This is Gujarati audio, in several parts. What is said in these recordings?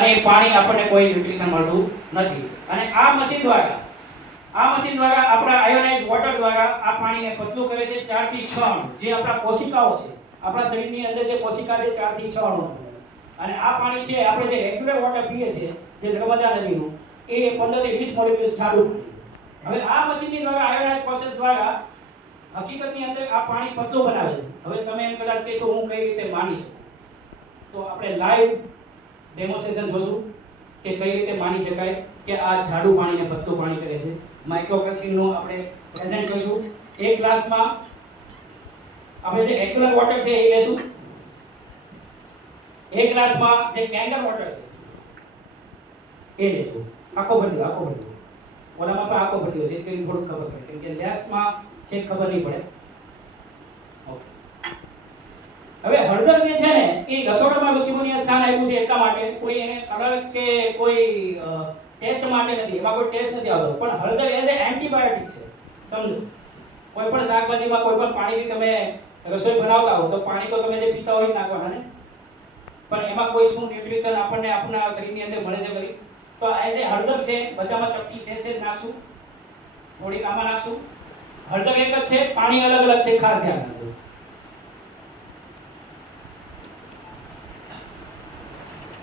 અને પાણી આપણને કોઈ ન્યુટ્રિશન મળતું નથી. અને આ મશીન દ્વારા આપણા આયોનાઇઝ વોટર દ્વારા આ પાણીને પતલું કરે છે 4 થી 6 અણુ. જે આપણા કોશિકાઓ છે, આપણા શરીરની અંદર જે કોશિકા છે 4 થી 6 અણુ. અને આ પાણી છે આપણે જે રેગ્યુલર વોટર પીએ છીએ, જે નર્મદા નદીનું, એ 15 થી 20 મોલેક્યુલ્સ જાડું. હવે આ મશીનની દ્વારા આયોનાઇઝ પ્રોસેસ દ્વારા હકીકતની અંદર આ પાણી પતલું બનાવે છે. હવે તમે એમ કદાચ કહેશો હું કઈ રીતે માની શકું, તો આપણે લાઈવ ડેમોન્સ્ટ્રેશન જોશું કે કઈ રીતે માની શકાય કે આ જાડું પાણીને પતલું પાણી કરે છે. માઇક્રોક્રસ્ટિંગનું આપણે પ્રેઝન્ટ કરીશું. એક ગ્લાસમાં આપણે જે રેગ્યુલર વોટર છે એ લેશું. એક ગ્લાસમાં જે કેન્ડર વોટર છે એ લેશું. આખો ભરી દો. ઓલામાં પણ આખો ભરી દો, જેથી કરીને થોડું ખબર પડે, કેમ કે લેસમાં છે ખબર નહીં પડે. ઓકે. હવે હળદર જે છે ને એ રસોડામાં ઋષિમુનિએ સ્થાન આપ્યું છે એટલા માટે, કોઈ એને કલર્સ કે કોઈ ટેસ્ટ માટે નથી, એમાં કોઈ ટેસ્ટ નથી આવતો, પણ હળદર એઝ એ એન્ટીબાયોટિક છે. સમજો, કોઈ પણ શાકભાજીમાં કોઈ પણ પાણીથી તમે રસોઈ બનાવતા હો તો પાણી તો તમે જે પીતા હોય નાખવાના ને, પણ એમાં કોઈ શું ન્યુટ્રિશન આપણને આપણા શરીરની અંદર મળે છે ખરી? તો એઝ એ હળદર છે, બધામાં ચપટી સેજ નાખશું, થોડીક આમાં નાખશું. હળદર એક જ છે, પાણી અલગ અલગ છે, ખાસ ધ્યાન રાખજો.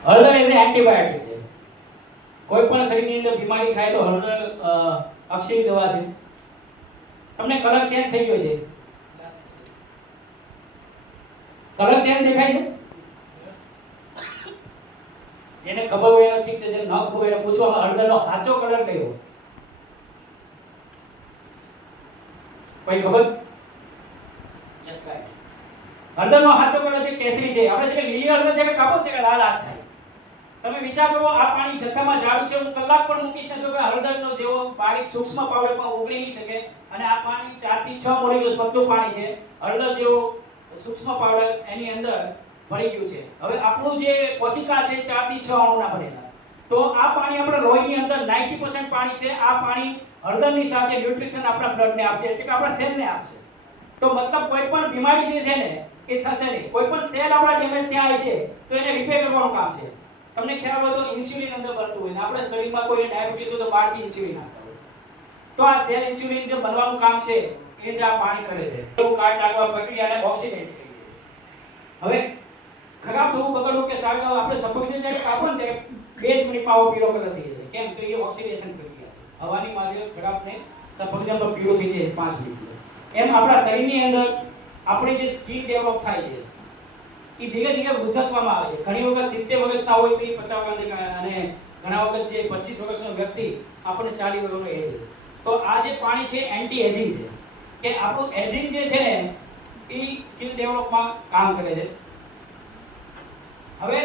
હળદર એઝ એ એન્ટીબાયોટિક છે. કોઈ પણ શરીરની અંદર બીમારી થાય તો હળદર અક્ષય દવા છે. તમને કલર ચેન્જ થઈ ગયો છે? કલર ચેન્જ દેખાય છે? જેને ખબર હોય એને ઠીક છે, જેને ન ખબર હોય એને પૂછવામાં હળદરનો સાચો કલર કયો? કોઈ ખબર? Yes right. હળદરનો સાચો કલર છે કેસરી છે. આપણે જે લીલી હળદર છે કે કાપો તે લાલ હાથ થાય. તમે વિચાર કરો, આ પાણી જથ્થામાં જાડું છે, હું કલાક પણ મૂકીશ ને તો કે હળદરનો જેવો બારીક સૂક્ષ્મ પાવડર પણ ઓગળી નહીં શકે. અને આ પાણી 4 થી 6 મોલેક્યુલ્સ પતલું પાણી છે. હળદર જેવો સૂક્ષ્મ પાવડર એની અંદર ભળી ગયું છે. હવે આપણું જે કોશિકા છે 4 થી 6 અણુના બનેલા, તો આ પાણી આપણા લોહીની અંદર 90% પાણી છે. આ પાણી હળદરની સાથે ન્યુટ્રિશન આપણા બ્લડને આપશે, એટલે કે આપણા સેલને આપશે. તો મતલબ કોઈ પણ બીમારી જે છે ને એ થશે નહીં. કોઈ પણ સેલ આપણા ડેમેજ થયા હોય છે તો એને રિપેર કરવાનું કામ છે. તમને ખ્યાલ હોય તો ઇન્સ્યુલિન અંદર બનતું હોય ને, આપણા શરીરમાં કોઈને ડાયાબિટીસ હોય તો બહારથી ઇન્સ્યુલિન આપતા હોય. તો આ સેલ ઇન્સ્યુલિન જે બનવાનું કામ છે એ જ આ પાણી કરે છે. એવું કાટ લાગવા પ્રક્રિયાને ઓક્સિડેટ કહીએ. હવે ખરાબ થવું, બગડવું કે સારું, આપણે સફરજન જ્યારે કાપો ને ત્યારે 2 જ મિનિટમાં આવો પીળો કલર થઈ જાય. કેમ? તો એ ઓક્સિડેશન પ્રક્રિયા છે. હવાની માધ્યમથી ખરાબને સફરજન પર પીળો થઈ જાય 5 મિનિટમાં. એમ આપણા શરીરની અંદર આપણી જે સ્કિલ ડેવલપ થાય છે એ ધીરે ધીરે વૃદ્ધત્વમાં આવે છે. ઘણી વખત 70 વર્ષના હોય તો એ 50 વર્ષના, અને ઘણા વખત જે 25 વર્ષનો વ્યક્તિ આપણને 40 વર્ષનો એજ છે. તો આ જે પાણી છે એન્ટી એજિંગ છે, કે આપણું એજિંગ જે છે ને એ સ્કિલ ડેવલપમાં કામ કરે છે. હવે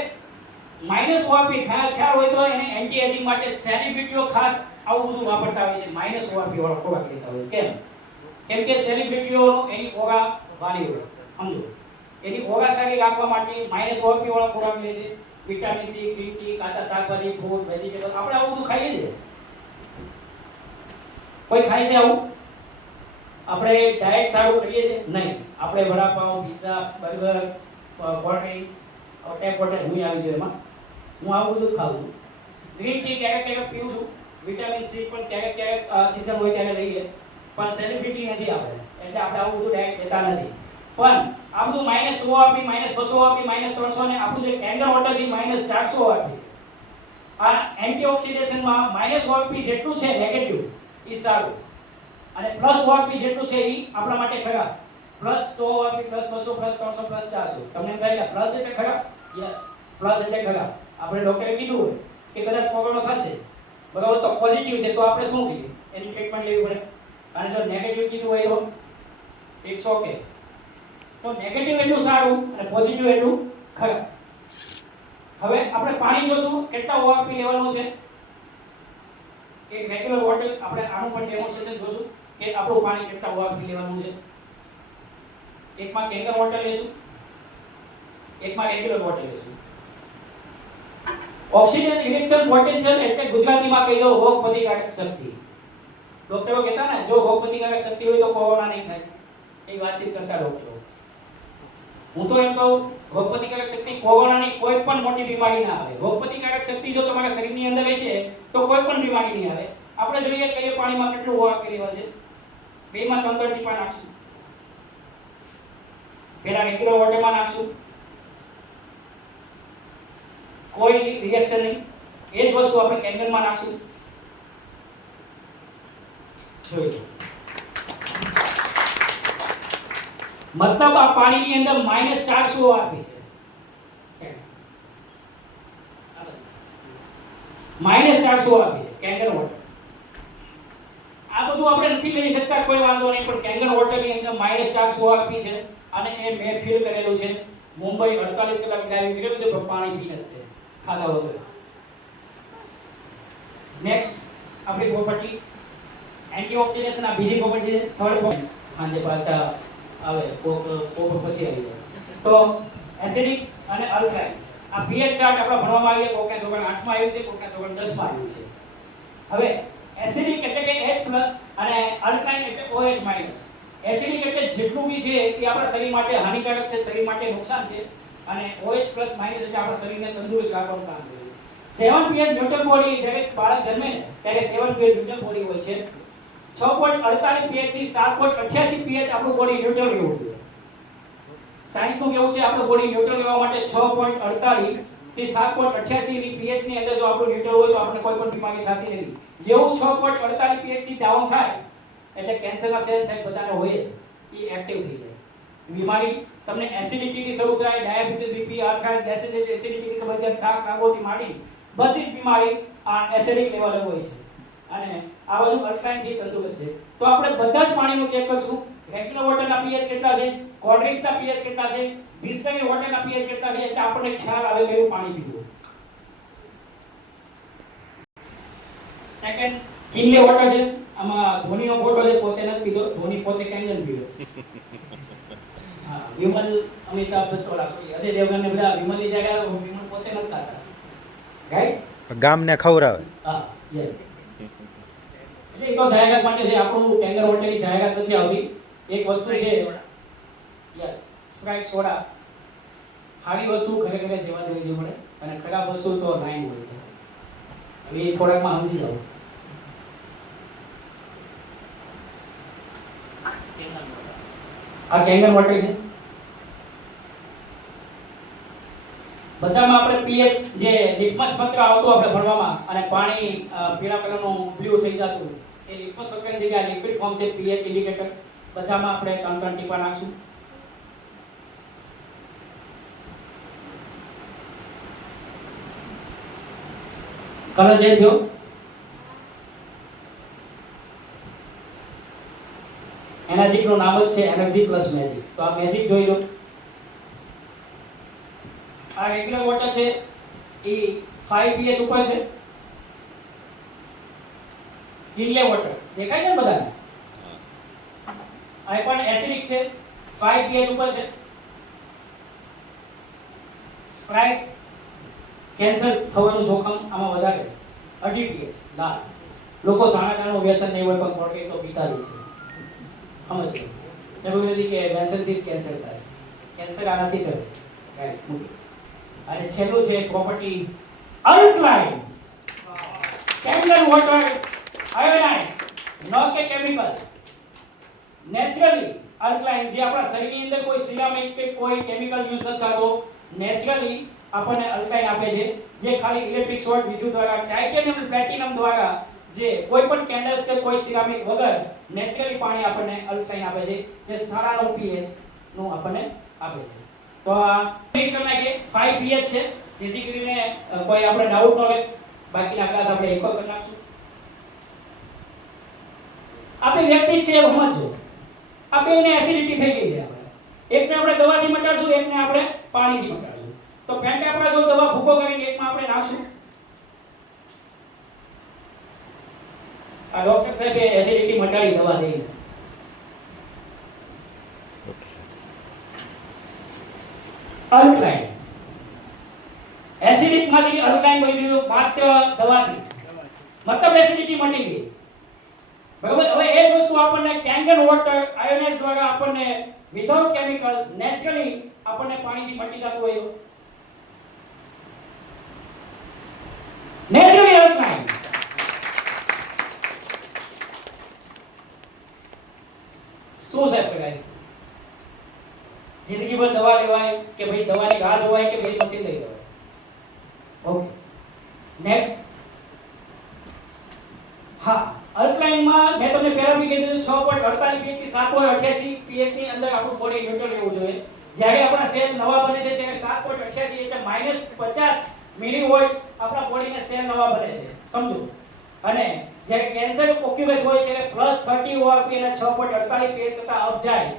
-ORP ખ્યાલ હોય તો એને એન્ટી એજિંગ માટે સેલિબ્રિટીઓ ખાસ આવું બધું વાપરતા હોય છે. -ORP વાળો ખોરાક લેતા હોય છે. કેમ કે સેલિબ્રિટીઓનો એની ઓરા વાલી હોય. સમજો, એની ઓરા સારી રાખવા માટે -ORP વાળો ખોરાક લે છે. વિટામિન સી, ગ્રીન ટી, કાચા શાકભાજી, ફ્રૂટ, વેજીટેબલ, આપણે આવું બધું ખાઈએ છીએ. કોઈ ખાય છે આવું? આપણે ડાયટ સારું કરીએ છીએ? નહીં. આપણે vada pav, pizza, burger, cold drinks, tap water, હું આવી ગયો એમાં. હું આવું બધું ખાઉં છું. ગ્રીન ટી ક્યારેક પીઉં છું. વિટામિન સી પણ ક્યારેક સીઝન હોય ત્યારે લઈએ. પણ સેલિબ્રિટી નથી આપણે, એટલે આપણે આવું બધું ડાયટ લેતા નથી. પણ આ બધું -100 -200 -300, ને આપણું જે કેન્ડર વોટર છે -400 આ એન્ટીઓક્સિડેશનમાં -ORP જેટલું છે નેગેટિવ એ સારું, અને +ORP જેટલું છે એ આપણા માટે ખરાબ. +100 ORP, +200, +300, +400. તમને એમ થાય કે પ્લસ એટલે ખરાબ? યસ, પ્લસ એટલે ખરાબ. આપણે ડોક્ટરે કીધું હોય કે કદાચ કોરોના થશે, બરાબર, તો પોઝિટિવ છે તો આપણે શું કહીએ? એની ટ્રીટમેન્ટ લેવી પડે. અને જો નેગેટિવ કીધું હોય તો ઇટ્સ ઓકે. તો નેગેટિવ એટલું સારું અને પોઝિટિવ એટલું ખરાબ. હવે આપણે પાણી જોશું કેટલા ORP લેવાનું છે. એક રેગ્યુલર વોટર, આપણે આનું પણ ડેમોન્સ્ટ્રેશન જોશું કે આપણું પાણી કેટલા ORP લેવાનું છે. એકમાં કેન્ડર વોટર લેશું, એકમાં રેગ્યુલર વોટર લેશું. ઓક્સિજન રિડક્શન પોટેન્શિયલ એટલે ગુજરાતીમાં કહી દો રોગ પ્રતિકારક શક્તિ. ડોક્ટરો કહેતા ને જો રોગ પ્રતિકારક શક્તિ હોય તો કોરોના નહીં થાય, એ વાતચીત કરતા ડોક્ટરો. હું તો એમ કહું રોગપ્રતિકારક શક્તિ કોરોનાની કોઈ પણ મોટી બીમારી ના આવે. રોગપ્રતિકારક શક્તિ જો તમારા શરીરની અંદર હશે તો કોઈ પણ બીમારી નહીં આવે. આપણે જોઈએ કે પાણીમાં કેટલું ઓઆરપી લેવલ છે. બેમાં 3 ટીપા નાખશું. પેલા રેગ્યુલર વોટરમાં નાખશું, કોઈ રિએક્શન નહીં. એ જ વસ્તુ આપણે કેન્ગનમાં નાખશું. જોઈ લો, મતલબ આ પાણીની અંદર -400 ઓઆરપી છે. -400 ઓઆરપી છે કેંગર વોટર. આ બધું આપણે નથી લઈ શકતા, કોઈ વાંધો નહીં, પણ કેંગર વોટરની અંદર -400 ઓઆરપી છે. અને એ મેં ફીલ કરેલું છે. મુંબઈ 48 કલાક ડ્રાઇવિંગ કરેલું છે, પણ પાણી પી નથી ખાધા વગર. નેક્સ્ટ આપણી પ્રોપર્ટી એન્ટીઓક્સિડેશન. આ બીજી પ્રોપર્ટી છે. થર્ડ પોઈન્ટ આજે પાછા આવે કોપર પછી આવી જાય. તો એસિડિક અને અલ્કલાઇન. આ pH ચાર્ટ આપણે ભણવામાં આવી છે. કોકને ધોરણ 8 માં આવ્યું છે, કોકને ધોરણ 10 માં આવ્યું છે. હવે એસિડિક એટલે કે H+ અને અલ્કલાઇન એટલે OH-. એસિડિક એટલે જેટલું બી છે એ આપણા શરીર માટે હાનિકારક છે, શરીર માટે નુકસાન છે. અને OH+- એટલે આપણા શરીરને તંદુરસ્ત રાખવાનું કામ કરે છે. 7 pH ન્યુટ્રલ બોડી. જ્યારે બાળક જન્મે ને ત્યારે 7 pH ન્યુટ્રલ બોડી હોય છે. 6.48 pH થી 7.88 pH આપણું બોડી ન્યુટ્રલ રહેવું જોઈએ. સાયન્સનું કેવું છે, આપણું બોડી ન્યુટ્રલ રહેવા માટે 6.48 થી 7.88 pH ની અંદર જો આપણું ન્યુટ્રલ હોય તો આપણને કોઈ પણ બીમારી થતી નથી. જેવું 6.48 pH થી ડાઉન થાય એટલે કેન્સરના સેલ સાહેબ બધાને હોય જ, એ એક્ટિવ થઈ જાય. બીમારી તમને એસિડિટી થી શરૂ થાય, ડાયાબિટીસ, બીપી, આર્થરાઇટિસ, એસિડિટી, કબજિયાત, થાક લાગવાથી માંડી બધી જ બીમારી આ એસિડિક લેવલે હોય છે. અને આ બધું અલ્કલાઇન છે તંદુરસ્ત છે. તો આપણે બધા જ પાણીનું ચેક કરશું. રેગ્યુલર વોટરના pH કેટલા છે, કોલ્ડ ડ્રિંક્સના pH કેટલા છે, બિસ્લરી વોટરના pH કેટલા છે, એટલે આપણને ખ્યાલ આવે કે એવું પાણી પીવું. સેકન્ડ કિનલે વોટર છે. આમાં ધોનીનો ફોટો છે, પોતે નથી પીધો. ધોની પોતે કેન્ગન પીવે છે. હા, વિમલ, અમિતાભ બચ્ચન, અજય દેવગન ને બધા વિમલની જગ્યાએ વિમલ પોતે નથી ખાતા. રાઈટ? ગામને ખવડાવે. હા, યસ. એટલે એ તો જાહેરાત માટે છે. આપણું કેંગર વોટરની જાહેરાત નથી આવતી. એક વસ્તુ છે, યસ, સ્પ્રાઇટ સોડા. સારી વસ્તુ ઘરે ઘરે જેવા દેવી જોઈએ પડે, અને ખરાબ વસ્તુ તો લાઈન હોય. હવે થોડાકમાં સમજી જાઓ. આ કેંગર વોટર છે. બધામાં આપણે pH જે લિટમસ પત્ર આવતું આપણે ભણવામાં, અને પાણી પીળા કલરનું બ્લુ થઈ જતું, એ લિટમસ પત્રની જગ્યાએ લિક્વિડ ફોર્મ છે pH ઇન્ડિકેટર. બધામાં આપણે 3 ટીપા નાખશું. કલર ચેન્જ થયો. એનર્જીકનું નામ જ છે એનર્જી પ્લસ મેજિક. તો આ મેજિક જોઈ લો. આ રેગ્યુલર વોટર છે, એ 5 pH ઉપર છે. કિનલે વોટર દેખાય છે ને બધાને? આ પણ એસિડિક છે, 5 pH ઉપર છે. સ્પ્રાઇટ કેન્સર થવાનું જોખમ આમાં વધારે, 2.5 pH લાલ. લોકો ધાણાનું વ્યસન નહીં હોય પણ કોલ્ડ તો પીતા જ છે. સમજો, જરૂર નથી કે વ્યસનથી જ કેન્સર થાય. કેન્સર આનાથી થાય. રાઈટ. અને છેલ્લું છે પ્રોપર્ટી અલ્કલાઇન. કેંગર વોટર આયોનાઇઝ, નો કે કેમિકલ. નેચરલી અલ્કલાઇન, જે આપણા શરીરની અંદર કોઈ સિરામિક કે કોઈ કેમિકલ યુઝ નથી થતો, નેચરલી આપણને અલ્કલાઇન આપે છે. જે ખાલી ઇલેક્ટ્રિક શોર્ટ વિદ્યુત દ્વારા, ટાઇટેનિયમ અને પ્લેટિનમ દ્વારા, જે કોઈ પણ કેન્ડલ્સ કે કોઈ સિરામિક વગર નેચરલી પાણી આપણને અલ્કલાઇન આપે છે, જે સારા pH નું આપણને આપે છે. તો આ મિક્સ કરી નાખીએ. 5 pH છે, જેથી કરીને કોઈ આપણે ડાઉટ ન રહે. બાકીના ક્લાસ આપણે એક કરી નાખશું. આપણે વ્યક્તિ છે એ સમજો. આ બેને એસિડિટી થઈ ગઈ છે. આપણે એકને આપણે દવાથી મટાડશું, એકને આપણે પાણીથી મટાડશું. તો પેન્ટાપ્રાઝોલ દવા ભૂકો કરીને એકમાં આપણે નાખશું. આ ડોક્ટર સાહેબે એસિડિટી મટાડી દવા દઈ. અલ્કલાઇન એસિડિક માંથી અલ્કલાઇન બની દીધું માત્ર દવાથી. મતલબ એસિડિટી મટી ગઈ. બરાબર. હવે એ જ વસ્તુ આપણને કેંગર વોટર આયોનાઇઝ દ્વારા આપણને વિધાઉટ કેમિકલ નેચરલી આપણને પાણીથી મટી જતું હોય તો નેચરલી અલ્કલાઇન. શું સાહેબ કહેવાય? જિંદગી ભર દવા લેવાય કે ભાઈ દવાની રાહ જોવાય કે ભાઈ મશીન લઈ લેવાય? Okay, next. હા, અલ્કલાઇનમાં મેં તમને પહેલા બી કીધું 6.48 pH થી 7.88 pH ની અંદર આપણું બોડી ન્યુટ્રલ રહેવું જોઈએ. જ્યારે આપણા સેલ નવા બને છે ત્યારે 7.88 એટલે -50 મિલીવોલ્ટ આપણા બોડીના સેલ નવા બને છે, સમજો. અને જ્યારે કેન્સર ઓક્યુપેસ હોય છે +30 ORP અને 6.48 pH કરતા અપ જાય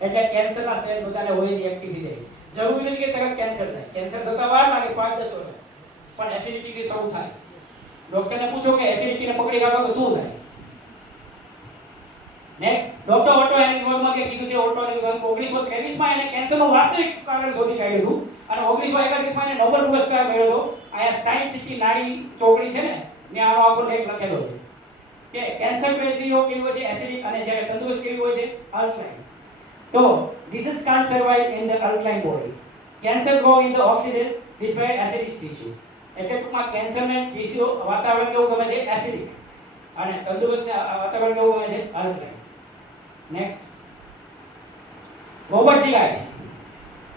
એટલે કેન્સરના સેલ બધાને હોય છે એક્ટિવ થઈ જાય. જરૂરી નથી કે તરત કેન્સર થાય. કેન્સર થતા વાર લાગે 5-10 વર્ષ, પણ એસિડિટી થી શરૂ થાય. ડોક્ટરને પૂછો કે એસિડિટીને પકડી રાખો તો શું થાય? નેક્સ્ટ, ડોક્ટર ઓટો હેનિસબર્ગમાં કે કીધું છે ઓટો 1923 માં એને કેન્સરનું વાસ્તવિક કારણ શોધી કાઢ્યું હતું અને 1931 માં એને નોબેલ પુરસ્કાર મળ્યો હતો. આયા સાયન્સ સિટી નાડી ચોકડી છે ને, ત્યાં આનો આખો લેખ લખેલો છે કે કેન્સર પેશીઓ કેવી હોય છે એસિડિક અને જ્યારે તંદુરસ્ત કેવી હોય છે અલ્કલાઇન. તો disease can't survive in the alkaline body. Cancer grow in the oxidant despite acidic tissue. એટલે ટૂંકમાં કેન્સરને ટીસ્યુ વાતાવરણ કેવું ગમે છે એસિડિક અને તંદુરસ્ત વાતાવરણ કેવું ગમે છે અલ્કલાઇન. નેક્સ્ટ, રોબર્ટ જીગાર્ડ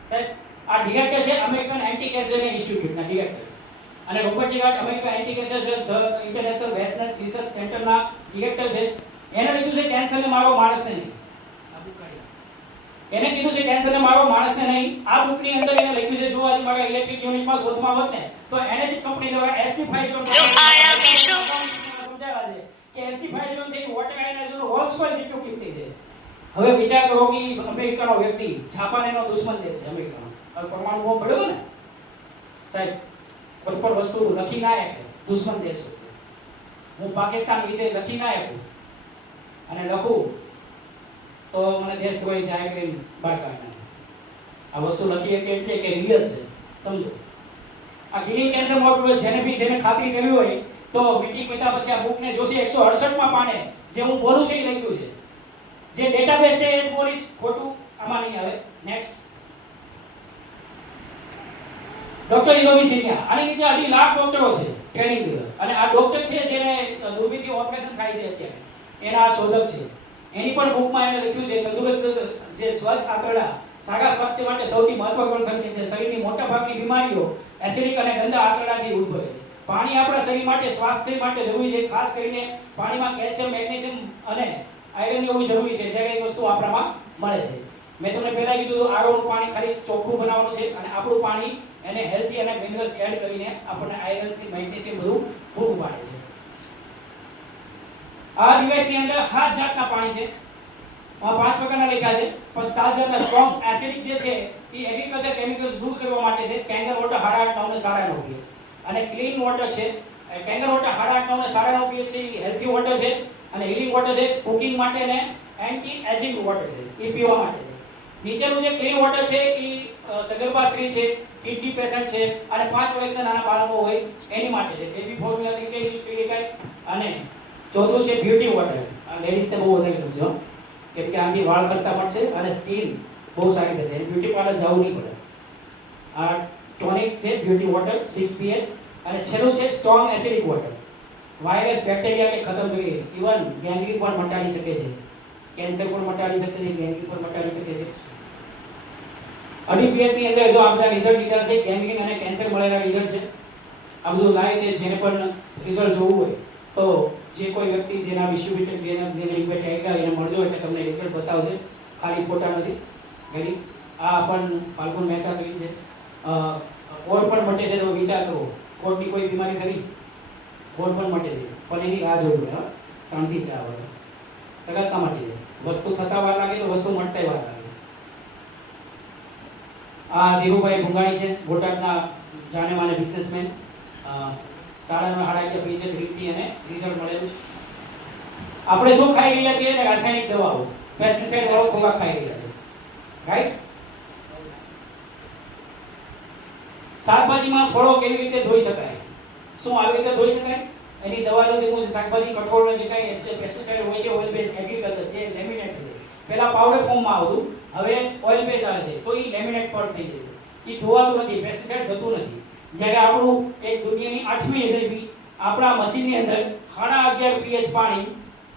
સાહેબ આ ડિરેક્ટર છે અમેરિકન એન્ટી કેન્સર ઇન્સ્ટિટ્યૂટના ડિરેક્ટર. અને રોબર્ટ જીગાર્ડ American anti cancer the international wellness research સેન્ટરના ડિરેક્ટર છે. એને કીધું છે કેન્સરને મારો માણસને નહીં. એને કીધું છે કેન્સરને મારો માણસને નહીં. આ બુકની અંદર એને લખ્યું છે જો આજે મારા ઇલેક્ટ્રિક યુનિટમાં શોધમાં હોત ને તો એને જ કંપની દ્વારા SP500 સમજાવ્યા છે કે SP500 છે એ વોટર આયનાઇઝરનો રોલ્સ રોયસ જેટલું કિંમતી છે. હવે વિચાર કરો કે અમેરિકાનો વ્યક્તિ જાપાન એનો દુશ્મન દેશ છે અમેરિકાનો. હવે પરમાણુ બોમ્બ પડ્યો ને સાહેબ, કોઈ પણ વસ્તુ લખી ના આપે દુશ્મન દેશ છે. હું પાકિસ્તાન વિશે લખી ના આપું અને લખું તો મને દેશદ્રોહી જાય કરીને બહાર કાઢે. આ વસ્તુ લખી કે એટલે કે રિયલ છે, સમજો. આ કિડની કેન્સર મોર્બિડ જેને ખાતરી કરવી હોય તો મીટિંગ પત્યા પછી આ બુકને જોશે. 168 માં પાને જે હું બોલું છું એ લખ્યું છે. જે ડેટાબેઝ છે એ જ બોલીશ, ખોટું આમાં નહીં આવે. નેક્સ્ટ, ડોક્ટર ઇલોવી સિન્યા. આની નીચે 2.5 લાખ ડોક્ટરો છે ટ્રેનિંગ લીધા અને આ ડોક્ટર છે જેને દુર્બીનથી ઓપરેશન થાય છે અત્યારે, એના શોધક છે. એની પણ બુકમાં એને લખ્યું છે તંદુરસ્ત જે સ્વચ્છ આંતરડા સારા સ્વાસ્થ્ય માટે સૌથી મહત્વપૂર્ણ સંકેત છે. શરીરની મોટાભાગની બીમારીઓ એસિડિક અને ગંદા આંતરડાથી ઉદ્ભવે છે. પાણી આપણા શરીર માટે સ્વાસ્થ્ય માટે જરૂરી છે. ખાસ કરીને પાણીમાં કેલ્શિયમ, મેગ્નેશિયમ અને આયરન હોવું જરૂરી છે જ્યારે એ વસ્તુ આપણામાં મળે છે. મેં તમને પહેલા કીધું આરોનું પાણી ખાલી ચોખ્ખું બનાવવાનું છે અને આપણું પાણી એને હેલ્ધી અને મિનરલ્સ એડ કરીને આપણને આયરન્સ, મેગ્નેશિયમ બધું પૂરું પાડે છે. આ ડિવાઇસની અંદર 7 જાતના પાણી છે. આ 5 પ્રકારના લખ્યા છે પણ 7 જાતના સ્ટ્રોંગ એસિડિક જે છે એ એગ્રીકલ્ચર કેમિકલ્સ દૂર કરવા માટે છે. કેંગર વોટર 8.5 ને 9.5 pH અને ક્લીન વોટર છે. કેંગર વોટર 8.5 ને 9.5 pH છે એ હેલ્ધી વોટર છે અને હીલિંગ વોટર છે કુકિંગ માટે ને એન્ટી એજિંગ વોટર છે એ પીવા માટે છે. નીચેનું જે ક્લીન વોટર છે એ સગર્ભા સ્ત્રી છે, કિડની પેશન્ટ છે અને 5 વર્ષના નાના બાળકો હોય એની માટે છે. બેબી ફોર્મ્યુલા તરીકે યુઝ કરી શકાય. અને ચોથું છે બ્યુટી વોટર. આ લેડીઝને બહુ વધારે ગમશે કેમ કે આથી વાળ ખરતા પડશે અને સ્કિન બહુ સારી થશે. અને બ્યુટી પાર્લર જવું નહીં પડે. આ ટોનિક છે બ્યુટી વોટર 6 pH. અને છેલ્લું છે સ્ટ્રોંગ એસિડિક વોટર. વાયરસ, બેક્ટેરિયાને ખતમ કરી ઇવન ગેંગ્રીન પણ મટાડી શકે છે. કેન્સર પણ મટાડી શકે છે, ગેંગ્રીન પણ મટાડી શકે છે. 2.5 pH ની અંદર જો આ બધા રિઝલ્ટ લીધા છે, ગેંગ્રીન અને કેન્સર મળેલા રિઝલ્ટ છે. આ બધું લાઈવ છે. જેને પણ રિઝલ્ટ જોવું હોય તો જે કોઈ વ્યક્તિ જેના ડિસ્ટ્રીબ્યુટર જેને લિંક ટેગ એને મળજો એટલે તમને રિઝલ્ટ બતાવશે. ખાલી ફોટા નથી. રેડી. આ પણ ફાલ્ગુન મહેતા કહ્યું છે. કોડ પણ મટે છે તો વિચાર કરો. કોડની કોઈ બીમારી ખરી? કોડ પણ મટે છે પણ એની રાહ જોવી પડે. 3 થી 4 વાર તરત ના મટી જાય. વસ્તુ થતા વાર લાગે તો વસ્તુ મટતા વાર લાગે. આ ધીરુભાઈ ભુંગાણી છે, બોટાદના જાણે માને બિઝનેસમેન. શાળાનો 8.5 પૈસા ડ્રીપથી અને રિઝલ્ટ મળેલું છે. આપણે શું ખાઈ રહ્યા છીએ? રાસાયણિક દવાઓ, પેસ્ટિસાઇડ વાળો ખોરાક ખાઈ રહ્યા છે. રાઈટ. શાકભાજીમાં ફળો કેવી રીતે ધોઈ શકાય? શું આવી રીતે ધોઈ શકાય? એની દવાનો જે શાકભાજી, કઠોળનો જે કાંઈ પેસ્ટિસાઇડ હોય છે, ઓઇલ બેઝ એગ્રીકલ્ચર જે લેમિનેટ છે પહેલા પાવડર ફોર્મમાં આવતું, હવે ઓઇલ બેઝ આવે છે તો એ લેમિનેટ પર થઈ જાય છે, એ ધોવાતું નથી, પેસ્ટિસાઇડ જતું નથી. જ્યારે આપણું એક દુનિયાની 8મી એસઆઈપી આપણા મશીનની અંદર 11.5 pH પાણી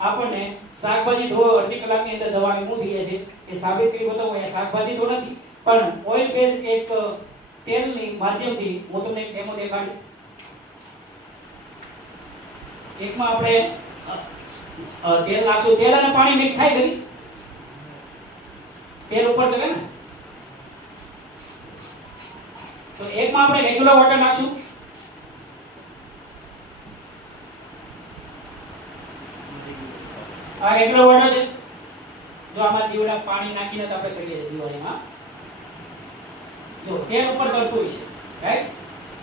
આપણને શાકભાજી ધોવા અડધી કલાકની અંદર દવાની શું થઈ જાય છે એ સાબિત કરી બતાવો. અહીંયા શાકભાજી તો નથી પણ ઓઇલ બેઝ એક તેલની માધ્યમથી હું તમને એક ડેમો દેખાડીશ. એકમાં આપણે તેલ નાખશું, તેલ અને પાણી મિક્સ થાય કરી તેલ ઉપર તમે ને તો એકમાં આપણે રેગ્યુલર વોટર નાખશું, આ રેગ્યુલર વોટર છે. જો આમાં દીવડા પાણી નાખીને તો આપણે કરીએ છીએ દિવાળીમાં, જો તેલ ઉપર તરતું હોય છે, રાઈટ.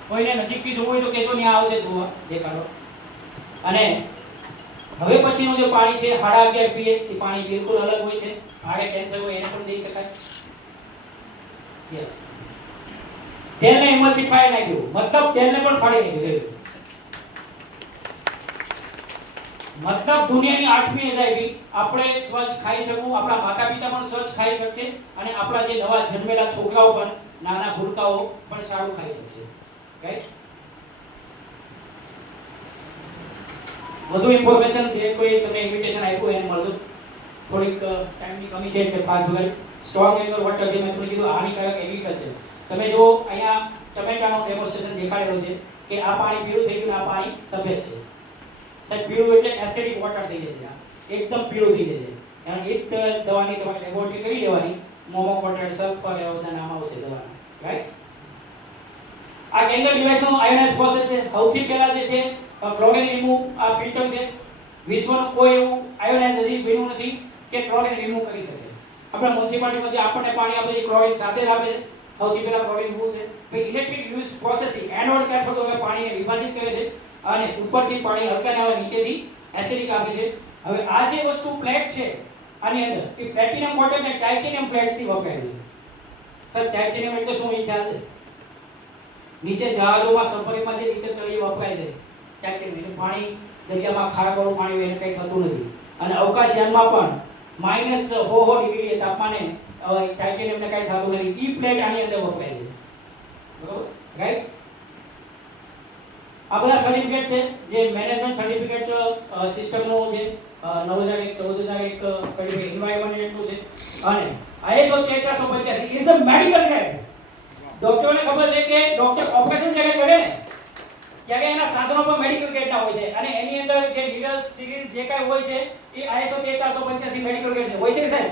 કોઈને નજીકથી જોવું હોય તો કેજો ત્યાં આવશે જોવા દેખાડો. અને હવે પછીનું જે પાણી છે 11.5 pH એ પાણી બિલકુલ અલગ હોય છે. આરે કેન્સર હોય એને પણ દઈ શકાય. યસ, તેલને ઇમલ્સિફાય નાખ્યું, મતલબ તેલને પણ ફાડી નાખ્યું. મતલબ દુનિયાની 8મી એસઆઈપી આપણે સ્વચ્છ ખાઈ શકું, આપણા માતા પિતા પણ સ્વચ્છ ખાઈ શકશે અને આપણા જે નવા જન્મેલા છોકરાઓ પણ, નાના ભૂલકાઓ પણ સારું ખાઈ શકશે, રાઈટ. વધુ ઇન્ફોર્મેશન જે કોઈ તમને ઇન્વિટેશન આપ્યું એને મળજો. થોડીક ટાઈમની કમી છે એટલે ફાસ્ટ બગાડીશ. સ્ટ્રોંગ એંગર વોટર જે મેં તમને કીધું હાનિકારક એગ્રીકલ્ચર. તમે જો અહીંયા ટમેટાનો ડેમોન્સ્ટ્રેશન દેખાડેલો છે કે આ પાણી પીળું થઈ ગયું ને આ પાણી સફેદ છે. સાહેબ પીળું એટલે એસિડિક વોટર થઈ જાય છે, એકદમ પીળું થઈ જાય છે. એનો એક દવાની તમારે લેબોરેટરી કરી લેવાની, મોમોકોટેડ, સલ્ફર એવા બધા નામ આવશે દવાના, રાઈટ. આ કેંગર ડિવાઇસનો આયોનાઇઝ પ્રોસેસ છે. સૌથી પહેલા જે છે ક્લોરીન રિમૂવ આ ફિલ્ટર છે. વિશ્વનું કોઈ એવું આયોનાઇઝ હજી બન્યું નથી કે ક્લોરીન રિમૂવ કરી શકે. આપણા મ્યુનિસિપાલિટીમાં જે આપણને પાણી આપે છે ક્લોરીન સાથે જ આપે છે. સૌથી પહેલા ક્લોરીન રિમૂવ છે. પછી electric use processing, anode cathode હવે પાણીને વિભાજિત કરે છે અને ઉપરથી પાણી હલકાને આવે, નીચેથી એસિડિક આપે છે. હવે આ જે વસ્તુ પ્લેટ છે આની અંદર એ પ્લેટિનમ કોટેડ ને ટાઇટેનિયમ પ્લેટ્સથી વપરાય છે. સર ટાઇટેનિયમ એટલે શું એ ખ્યાલ છે? નીચે જહાજોમાં સબમરીનમાં જે રીતે તળિયે વપરાય છે ટાઇટેનિયમ, પાણી દરિયામાં ખારવાળું પાણી હોય એને કંઈ થતું નથી. અને અવકાશયાનમાં પણ -100 ડિગ્રી તાપમાને ટાઇટેનિયમને કંઈ થતું નથી. ઈ પ્લેટ આની અંદર વપરાય છે, બરોબર, રાઈટ. આ બધા સર્ટિફિકેટ છે જે મેનેજમેન્ટ સર્ટિફિકેટ સિસ્ટમનો છે. 9001, 14001 સર્ટિફિકેટ એન્વાયરમેન્ટનું છે. અને ISO 13485 is a medical grade. ડોક્ટરોને ખબર છે કે ડોક્ટર ઓપરેશન જ્યારે કરે ને ત્યારે એના સાધનો પણ મેડિકલ ગ્રેડના હોય છે અને એની અંદર જે નીડલ સિરીઝ જે કાંઈ હોય છે એ ISO 13485 મેડિકલ ગ્રેડ છે. હોય છે સાહેબ?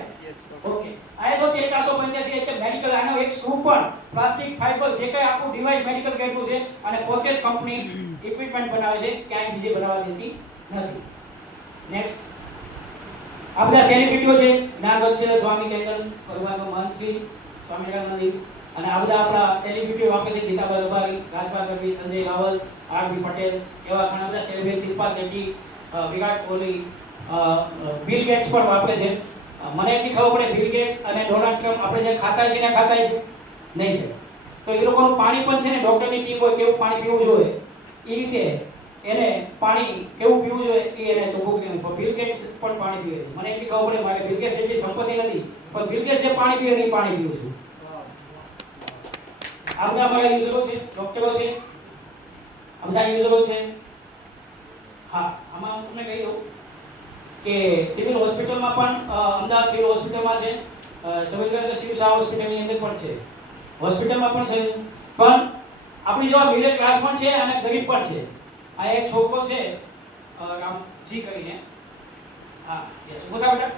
ઓકે. ISO 13485 એટલે મેડિકલ, આનો એક સ્ક્રૂ પણ પ્લાસ્ટિક, ફાઇબર જે કાંઈ આખું ડિવાઇસ મેડિકલ ગ્રેડનું છે અને પોતે જ કંપની ઇક્વિપમેન્ટ બનાવે છે, ક્યાંય બીજે બનાવવા દેતી નથી. નેક્સ્ટ, આ બધા સેલિબ્રિટીઓ છે. જ્ઞાનવંશી સ્વામી કેન્દ્ર, ભગવાન મહંતશ્રી સ્વામિનારાયણ, અને આ બધા આપણા સેલિબ્રિટીઓ આપે છે. ગીતાબા રબારી, રાજભા ગઢવી, સંજય રાવલ, આર.બી. પટેલ, એવા ઘણા બધા celebrity, Shilpa Shetty, Virat Kohli, bill gates પણ વાપરે છે. મને એટલી ખબર પડે બિલ ગેટ્સ અને ડોનાલ્ડ ટ્રમ્પ આપણે જે ખાતા છે ને ખાતા છે નહીં સર. તો એ લોકોનું પાણી પણ છે ને ડોક્ટરની ટીમ હોય કેવું પાણી પીવું જોઈએ એ રીતે એને પાણી કેવું પીવું જોઈએ એ એને ચોખ્ખું કરીને. બિલ ગેટ્સ પણ પાણી પીવે છે. મને એટલી ખબર પડે, મારે બિલ ગેટ્સ જેટલી સંપત્તિ નથી પણ બિલ ગેટ્સ જે પાણી પીવે નહીં પાણી પીવું છું. આ બધા અમારા યુઝરો છે, ડોક્ટરો છે, આ બધા યુઝરો છે. હા, આમાં હું તમને કહી દઉં કે સિવિલ હોસ્પિટલમાં પણ અમદાવાદ સિવિલ હોસ્પિટલમાં છે, સવેલગઢ શિવ શાહ હોસ્પિટલની અંદર પણ છે, હોસ્પિટલમાં પણ છે. પણ આપણી જેવા મિડલ ક્લાસ પણ છે અને ગરીબ પણ છે. આ એક છોકરો છે રામજી કરીને, હા યસ, મોટા બેટા,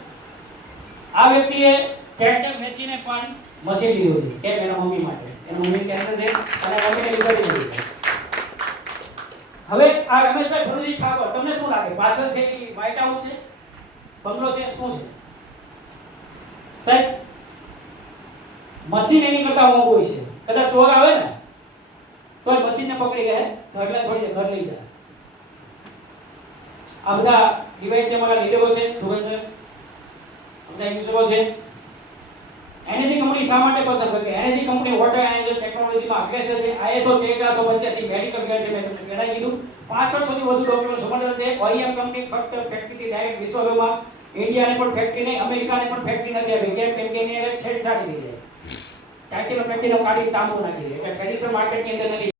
આ વ્યક્તિએ ટ્રેક્ટર વેચીને પણ મશીન લીધું છે. કેમ? એના મમ્મી માટે. એના મમ્મી કેન્સર છે અને મમ્મીને લીધું છે. હવે આ રમેશભાઈ ભરુજી ઠાકોર, તમને શું લાગે પાછળ છે એ વ્હાઇટ હાઉસ છે, બંગલો છે, શું છે સાહેબ? મશીન એની કરતા મોંઘું હોય છે. કદાચ ચોર આવે ને તો મશીનને પકડી લે, ઘરલા છોડી દે, ઘર લઈ જાય. આ બધા ડિવાઇસ છે, મારા લીડરો છે, ધુરંધર, બધા યુઝરો છે. એનર્જી કંપની શા માટે પસંદ કરે? એનર્જી કંપની વોટર એનર્જી ટેકનોલોજીમાં અગ્રેસર છે. ISO 13485 મેડિકલ ગ્રેડ છે. મેં તમને પહેલા કીધું 65 સુધી વધુ ડોક્ટરો સમર્થન છે. OEM કંપની ફક્ત ફેક્ટરીથી ડાયરેક્ટ વિશ્વભરમાં ઇન્ડિયાને પણ ફેક્ટરી નહીં, અમેરિકાને પણ ફેક્ટરી નથી આવી. કેમ? કેમ કે એની અંદર છેડછાડ થઈ જાય. ટાઇટલ ફેક્ટરીનો કાઢી તાંબુ નાખી દે. એટલે ટ્રેડિશનલ માર્કેટની અંદર નથી.